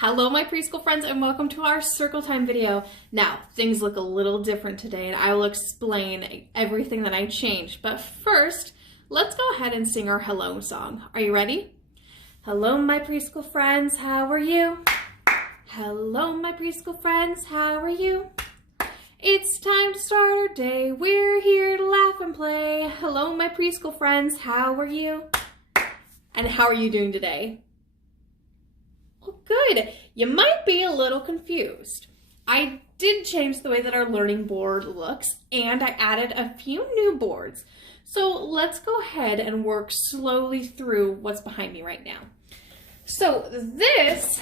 Hello my preschool friends and welcome to our circle time video. Now, things look a little different today and I will explain everything that I changed. But first, let's go ahead and sing our hello song. Are you ready? Hello my preschool friends, how are you? Hello my preschool friends, how are you? It's time to start our day, we're here to laugh and play. Hello my preschool friends, how are you? And how are you doing today? Good. You might be a little confused. I did change the way that our learning board looks and I added a few new boards. So let's go ahead and work slowly through what's behind me right now. So this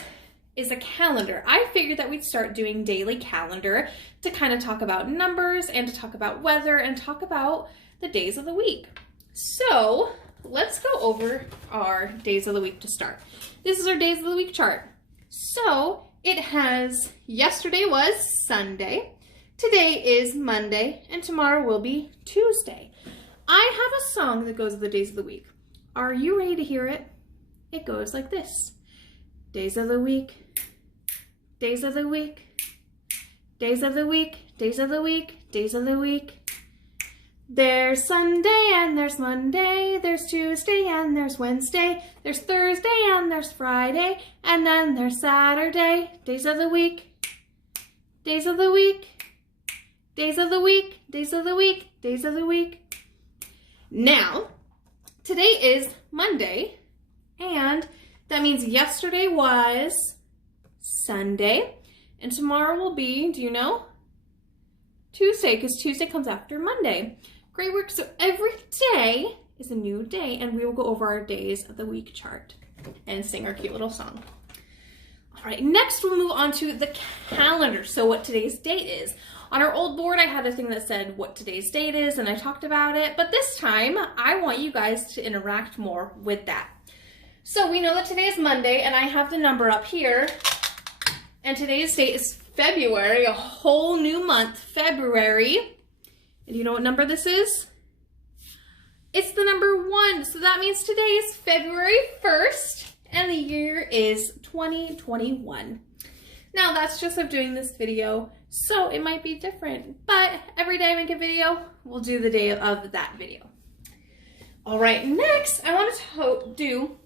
is a calendar. I figured that we'd start doing daily calendar to kind of talk about numbers and to talk about weather and talk about the days of the week. So let's go over our days of the week to start. This is our days of the week chart. So it has, yesterday was Sunday, today is Monday, and tomorrow will be Tuesday. I have a song that goes with the days of the week. Are you ready to hear it? It goes like this. Days of the week, days of the week, days of the week, days of the week, days of the week. There's Sunday and there's Monday, there's Tuesday and there's Wednesday, there's Thursday and there's Friday, and then there's Saturday. Days of the week, days of the week, days of the week, days of the week, days of the week. Now, today is Monday, and that means yesterday was Sunday, and tomorrow will be, do you know? Tuesday, because Tuesday comes after Monday. Great work. So every day is a new day and we will go over our days of the week chart and sing our cute little song. All right, next we'll move on to the calendar. So what today's date is. On our old board, I had a thing that said what today's date is and I talked about it, but this time I want you guys to interact more with that. So we know that today is Monday and I have the number up here and today's date is February, a whole new month, February. And do you know what number this is? It's the number 1. So that means today is February 1st and the year is 2021. Now that's just of doing this video, so it might be different, but every day I make a video, we'll do the day of that video. All right, next I want to do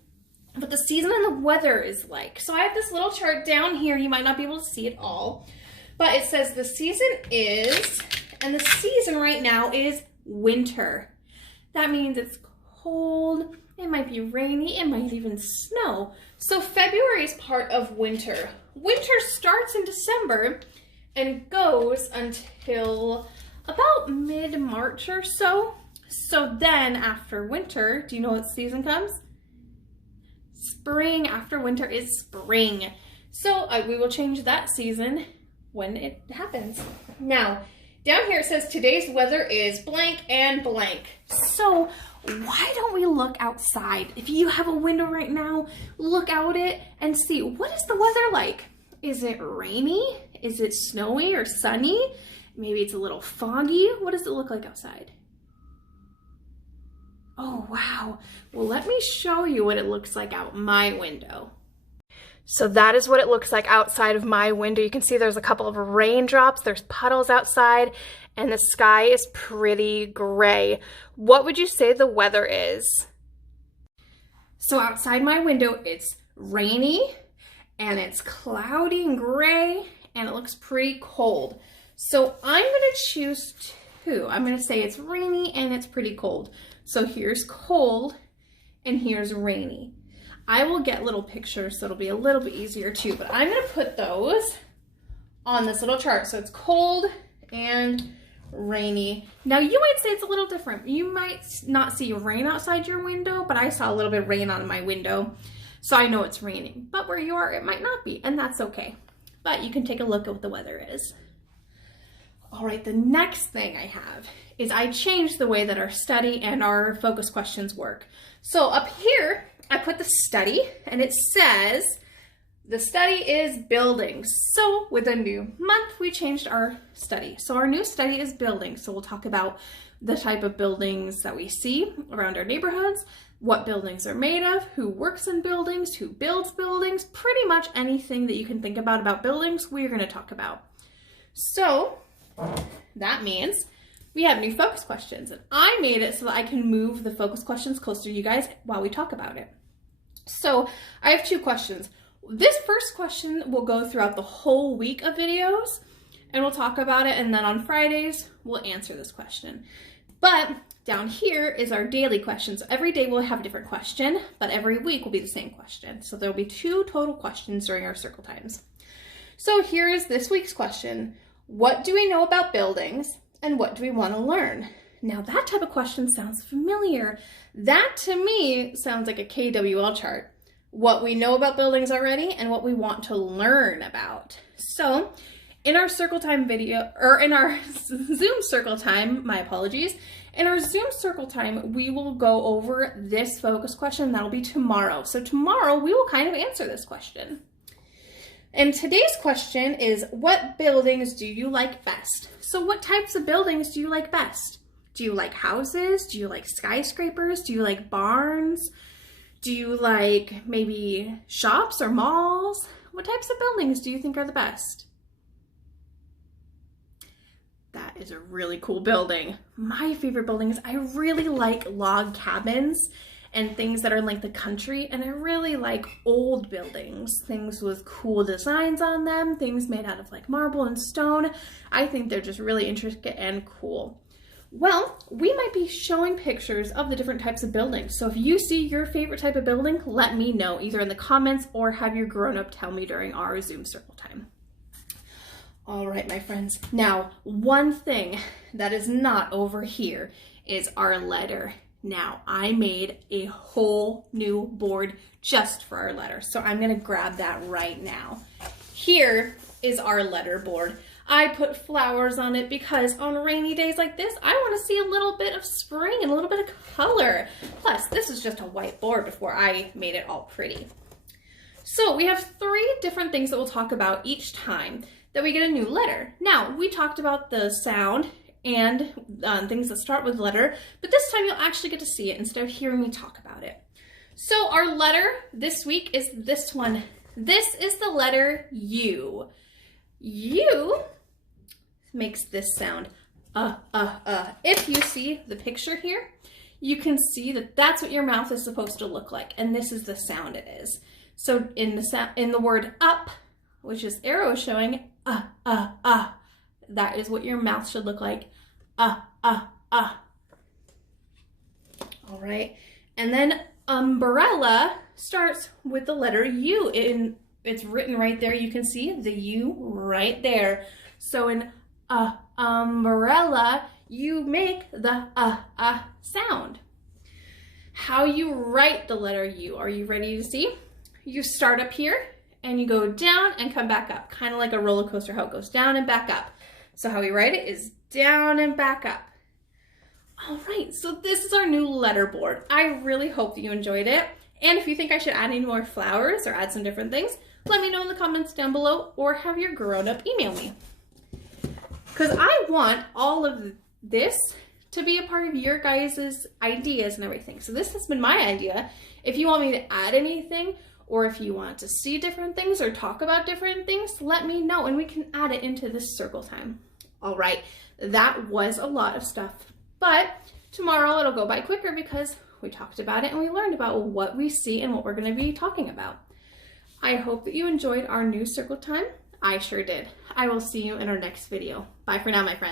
what the season and the weather is like. So I have this little chart down here. You might not be able to see it all, but it says the season is, and the season right now is winter. That means it's cold, it might be rainy, it might even snow. So February is part of winter. Winter starts in December and goes until about mid-March or so. So then after winter, do you know what season comes? Spring. After winter is spring. So we will change that season when it happens. Now, down here it says today's weather is blank and blank. So why don't we look outside? If you have a window right now, look out it and see, what is the weather like? Is it rainy? Is it snowy or sunny? Maybe it's a little foggy. What does it look like outside? Oh, wow. Well, let me show you what it looks like out my window. So that is what it looks like outside of my window. You can see there's a couple of raindrops, there's puddles outside, and the sky is pretty gray. What would you say the weather is? So outside my window, it's rainy, and it's cloudy and gray, and it looks pretty cold. So I'm gonna choose 2. I'm gonna say it's rainy and it's pretty cold. So here's cold and here's rainy. I will get little pictures so it'll be a little bit easier too, but I'm gonna put those on this little chart. So it's cold and rainy. Now you might say it's a little different. You might not see rain outside your window, but I saw a little bit of rain on my window. So I know it's raining, but where you are, it might not be, and that's okay. But you can take a look at what the weather is. All right, the next thing I have is I changed the way that our study and our focus questions work. So up here, I put the study and it says, the study is buildings. So with a new month, we changed our study. So our new study is buildings. So we'll talk about the type of buildings that we see around our neighborhoods, what buildings are made of, who works in buildings, who builds buildings, pretty much anything that you can think about buildings, we're going to talk about. So that means we have new focus questions, and I made it so that I can move the focus questions closer to you guys while we talk about it. So I have 2 questions. This first question will go throughout the whole week of videos, and we'll talk about it, and then on Fridays, we'll answer this question. But down here is our daily questions. Every day we'll have a different question, but every week will be the same question. So there'll be 2 total questions during our circle times. So here is this week's question. What do we know about buildings, and what do we want to learn? Now that type of question sounds familiar. That to me sounds like a KWL chart. What we know about buildings already and what we want to learn about. So in our circle time video, or in our Zoom circle time, my apologies, in our Zoom circle time, we will go over this focus question. That'll be tomorrow. So tomorrow we will kind of answer this question. And today's question is, what buildings do you like best? So what types of buildings do you like best? Do you like houses? Do you like skyscrapers? Do you like barns? Do you like maybe shops or malls? What types of buildings do you think are the best? That is a really cool building. My favorite building is I really like log cabins and things that are in like the country, and I really like old buildings, things with cool designs on them, things made out of like marble and stone. I think they're just really intricate and cool. Well, we might be showing pictures of the different types of buildings. So if you see your favorite type of building, let me know either in the comments or have your grown-up tell me during our Zoom circle time. All right, my friends. Now, one thing that is not over here is our letter. Now, I made a whole new board just for our letter. So I'm gonna grab that right now. Here is our letter board. I put flowers on it because on rainy days like this, I want to see a little bit of spring and a little bit of color. Plus, this is just a white board before I made it all pretty. So we have 3 different things that we'll talk about each time that we get a new letter. Now, we talked about the sound and things that start with letter, but this time you'll actually get to see it instead of hearing me talk about it. So our letter this week is this one. This is the letter U. U makes this sound, If you see the picture here, you can see that that's what your mouth is supposed to look like, and this is the sound it is. So in the word up, which is arrow showing, that is what your mouth should look like, All right, and then umbrella starts with the letter U. It's written right there. You can see the U right there. So in umbrella, you make the sound. How you write the letter U, are you ready to see? You start up here and you go down and come back up, kind of like a roller coaster, how it goes down and back up. So how we write it is down and back up. All right, so this is our new letter board. I really hope that you enjoyed it. And if you think I should add any more flowers or add some different things, let me know in the comments down below or have your grown-up email me. Because I want all of this to be a part of your guys' ideas and everything. So this has been my idea. If you want me to add anything, or if you want to see different things or talk about different things, let me know and we can add it into this circle time. All right, that was a lot of stuff, but tomorrow it'll go by quicker because we talked about it and we learned about what we see and what we're going to be talking about. I hope that you enjoyed our new circle time. I sure did. I will see you in our next video. Bye for now, my friends.